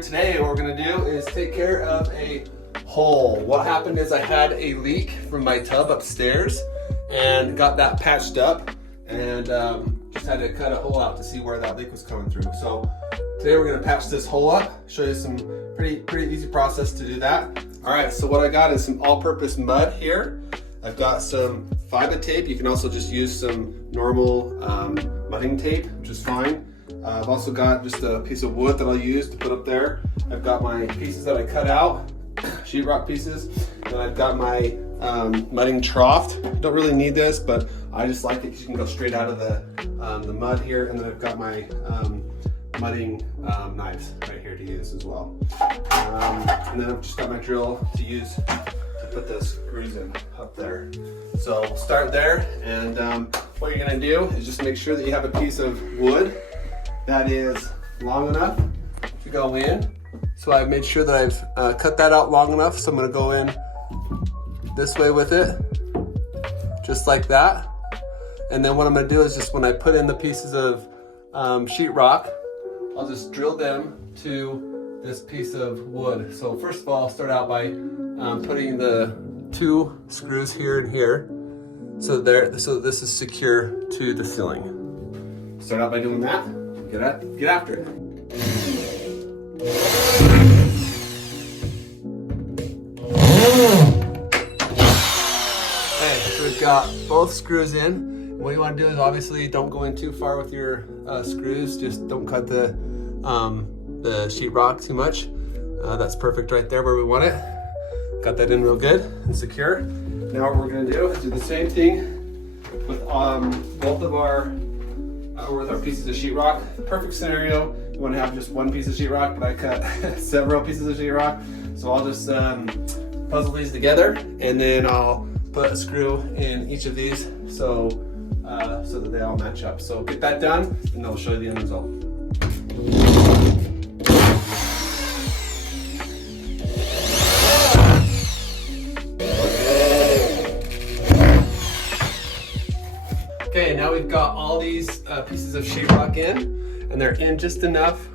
here today. What we're gonna do is take care of a hole. What happened is I had a leak from my tub upstairs and got that patched up, and just had to cut a hole out to see where that leak was coming through. So today we're gonna patch this hole up, show you some pretty easy process to do that. All right, so what I got is some all-purpose mud here. I've got some fiber tape. You can also just use some normal mudding tape, which is fine. I've also got just a piece of wood that I'll use to put up there. I've got my pieces that I cut out, sheetrock pieces. And I've got my mudding trough. I don't really need this, but I just like it because you can go straight out of the mud here. And then I've got my mudding knives right here to use as well. And then I've just got my drill to use to put the screws in up there. So we'll start there, and what you're gonna do is just make sure that you have a piece of wood that is long enough to go in. So I've made sure that I've cut that out long enough, so I'm gonna go in this way with it, just like that. And then what I'm gonna do is just when I put in the pieces of sheetrock, I'll just drill them to this piece of wood. So first of all, I'll start out by putting the 2 screws here and here, so this is secure to the ceiling. Start out by doing that. Get after it. Okay, so we've got both screws in. What you want to do is obviously don't go in too far with your screws. Just don't cut the sheetrock too much. That's perfect right there where we want it. Got that in real good and secure. Now what we're gonna do is do the same thing with both of our pieces of sheetrock. Perfect scenario, you want to have just one piece of sheetrock, but I cut several pieces of sheetrock. So I'll just puzzle these together, and then I'll put a screw in each of these so that they all match up. So get that done, and I'll show you the end result. Okay, now we've got all these pieces of sheetrock in, and they're in just enough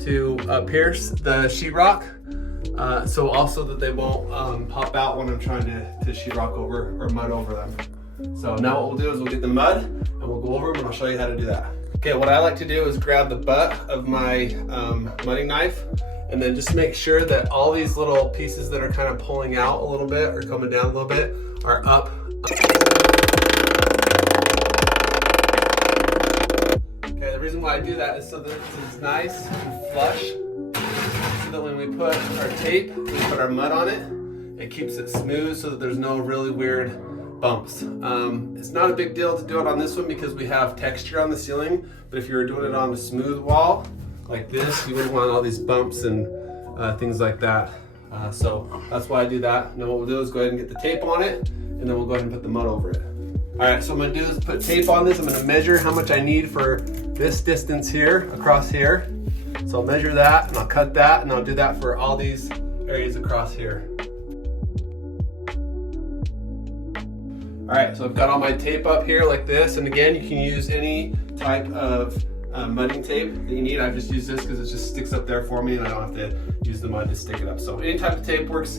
to pierce the sheetrock, so also that they won't pop out when I'm trying to sheetrock over or mud over them. So now what we'll do is we'll get the mud and we'll go over them, and I'll show you how to do that. Okay, what I like to do is grab the butt of my mudding knife, and then just make sure that all these little pieces that are kind of pulling out a little bit or coming down a little bit are up. The reason why I do that is so that it's nice and flush, so that when we put our tape, we put our mud on it, it keeps it smooth so that there's no really weird bumps. It's not a big deal to do it on this one because we have texture on the ceiling, but if you were doing it on a smooth wall like this, you wouldn't want all these bumps and things like that. So that's why I do that. Now what we'll do is go ahead and get the tape on it, and then we'll go ahead and put the mud over it. All right, so what I'm gonna do is put tape on this. I'm gonna measure how much I need for this distance here, across here. So I'll measure that, and I'll cut that, and I'll do that for all these areas across here. All right, so I've got all my tape up here like this, and again, you can use any type of mudding tape that you need. I've just used this because it just sticks up there for me, and I don't have to use the mud to stick it up. So any type of tape works.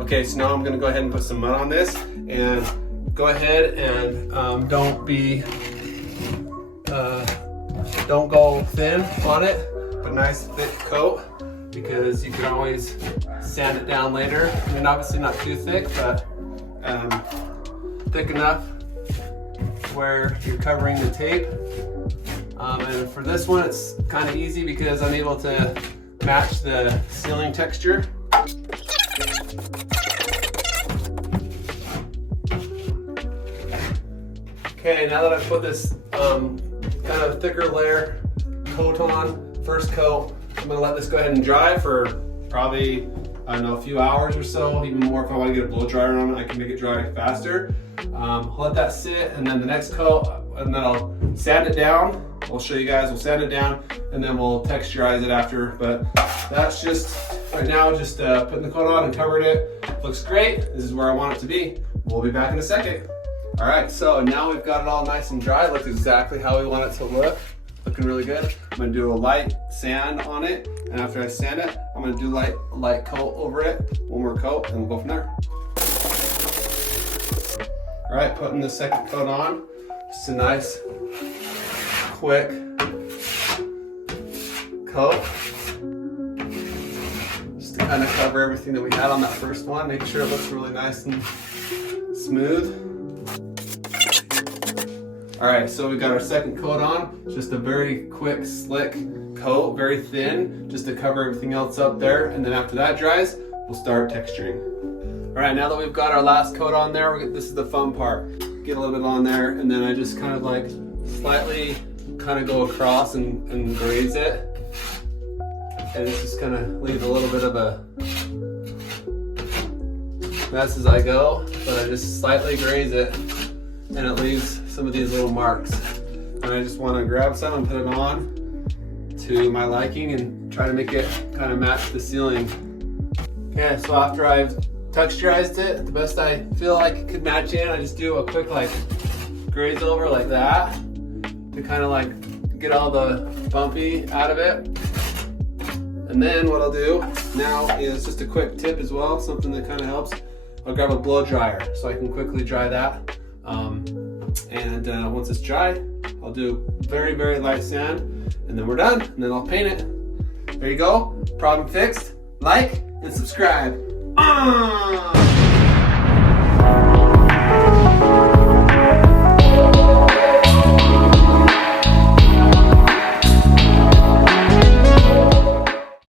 Okay, so now I'm gonna go ahead and put some mud on this, and go ahead and don't go thin on it, but nice thick coat, because you can always sand it down later. I mean, obviously not too thick, but thick enough where you're covering the tape. And for this one, it's kind of easy because I'm able to match the ceiling texture. Okay, now that I've put this kind of thicker layer coat on, first coat, I'm gonna let this go ahead and dry for probably, I don't know, a few hours or so, even more. If I wanna get a blow dryer on it, I can make it dry faster. I'll let that sit, and then the next coat, and then I'll sand it down. I'll show you guys, we'll sand it down, and then we'll texturize it after. But that's just, right now, just putting the coat on and covering it. Looks great, this is where I want it to be. We'll be back in a second. All right, so now we've got it all nice and dry. It looks exactly how we want it to look. Look looking really good. I'm gonna do a light sand on it, and after I sand it, I'm gonna do light coat over it. One more coat, and we'll go from there. All right, putting the second coat on. Just a nice, quick coat. Just to kind of cover everything that we had on that first one. Make sure it looks really nice and smooth. All right, so we got our second coat on. Just a very quick, slick coat, very thin, just to cover everything else up there. And then after that dries, we'll start texturing. All right, now that we've got our last coat on there, this is the fun part. Get a little bit on there, and then I just kind of like slightly kind of go across and graze it. And it's just kind of leave a little bit of a mess as I go, but I just slightly graze it, and it leaves some of these little marks. And I just want to grab some and put it on to my liking and try to make it kind of match the ceiling. Okay, so after I've texturized it the best I feel like it could match in, I just do a quick like graze over like that to kind of like get all the bumpy out of it. And then what I'll do now is just a quick tip as well, something that kind of helps. I'll grab a blow dryer so I can quickly dry that. Once it's dry, I'll do very, very light sand, and then we're done, and then I'll paint it. There you go, problem fixed. Like and subscribe.